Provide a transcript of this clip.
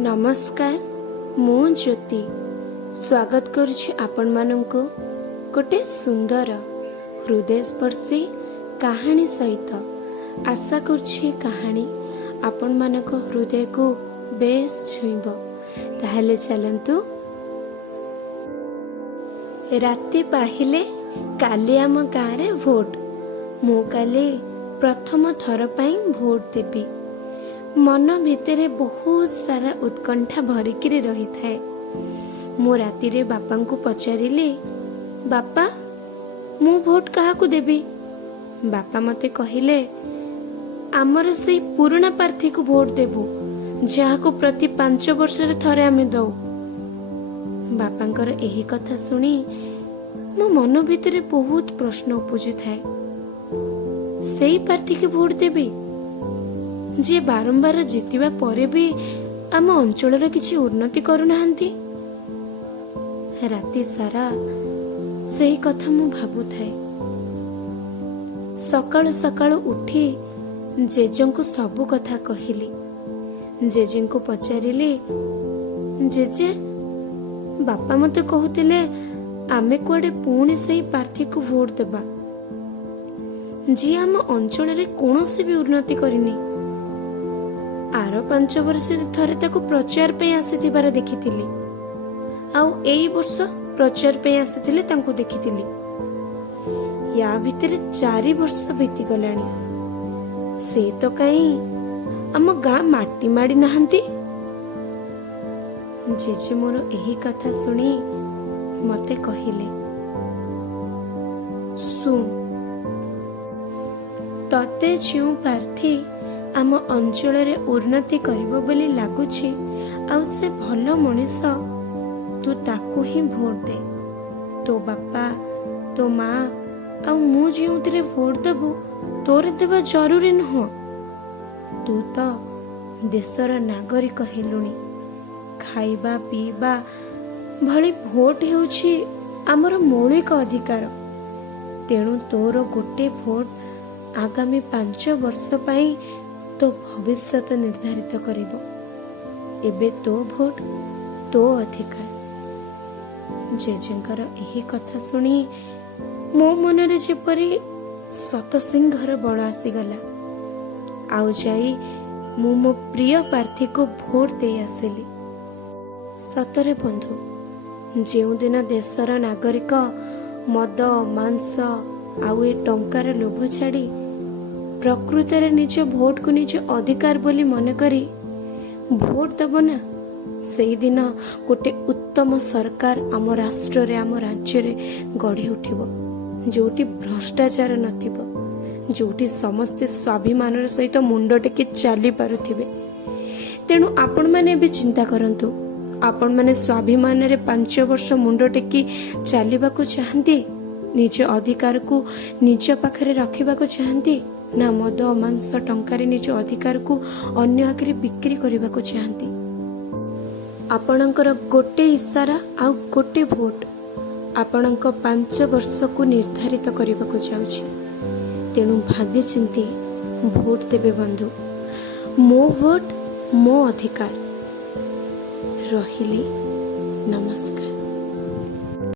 नमस्कार मु ज्योति स्वागत करुछि आपण मानंको गोटे सुंदर हृदयस्पर्शी कहानी सहित। आशा करुछि कहानी आपण मानक हृदय को बेस छुईब। ताहले चलंतु। राति पाहिले काली आम गाँव रे भोट। मु काली प्रथम थर पई भोट देबी। मन भितरे बहुत सारा उत्कंठा भरिकिरी रही थाए। मु राति रे बापा को पचारिली, बापा मु भोट कहा को देबी? बापा मते कहिले, आमर से पुराना प्रार्थी को भोट देबू, जहा को प्रति 5 वर्ष रे थरे आमे दऊ। बापांकर एही कथा सुनी मो मन भितरे बहुत प्रश्न उपजु थाए। सेही प्रार्थी के भोट देबी जे बारंबार जितिबा परे भी आम अंचल किछि उन्नति करुनाहांती। राति सारा सेही कथा मु भाबुथाए। सकाळु सकाळु उठी जेजेंको सबु कथा कहिली। जेजेंको पचारिली, जेजे बापा मते कहूतिले आमे कुआडे पुणी सेही प्रार्थी को भोट देबा जी आम अंचल रे कोनोसी भी उन्नति करिनी। आर 5 वर्ष थरे ताको प्रचार पे आसीथिबार देखिथिली, आउ एई वर्ष प्रचार पे आसीथिले तांको देखिथिली। या भितरे 4 वर्ष बीती गलानी, से तो कहीं आम गाँ माटी माड़ी नहांती। जेजे मोर एही कथा सुनी मते कहिले, सुन तते जो प्रार्थी आम अंचल रे उन्नति करिबो बोली लागुछि, आउ से भलो मनीष, तू ताकू ही भोट दे। तो बापा तो माँ आउ मु जोउतरे भोट देबू तोरे देबा जरूरी नहो। तू तो देशर नागरिक हेलुनी। खाइबा पीबा भली भोट हेउछि आमर मौलिक अधिकार। तेणु तोर गोटे भोट आगामी 5 वर्ष पाई तो भविष्य निर्धारित करिबो। एबे तो भोट तो अधिकार। जेजेंकर एही कथा सुनी मो मनरे जेपरी सतसिंहर बड़ आसीगला। आउ जाई मु मो प्रिय प्रार्थी को भोट दे आसिली। सतरे बंधु, जेउ दिन देशर नागरिक मद मांस आउ ए टंकार लोभ छाड़ी प्रकृत रे निज भोट को निज अधिकार बोली मन करी भोट दब ना, सेई दिन गोटे उत्तम सरकार आम राष्ट्र रे आम राज्य रे गढ़ी उठिबो, जोटी भ्रष्टाचार नथिबो, जोटी समस्ते स्वाभिमान सहित मुंड टेकी चली पारुथिबे। तेणु आपण माने भी चिंता करंतु, आपण माने स्वाभिमान रे 5 वर्ष मुंड टेकी चलीबा को चाहंती? निज अधिकार को निज पाखरे रखिबा को चाहंती ना मद मांस टंकारे निज अधिकार को अन्य आगे बिक्री करने को चाहती? आपणकर गोटे इशारा आउ गोटे भोट आपणक 5 वर्ष को निर्धारित करने को जाउछि। तेणु भाबी चिंती भोट देबे बंधु। मो भोट मो अधिकार। रहिली, नमस्कार।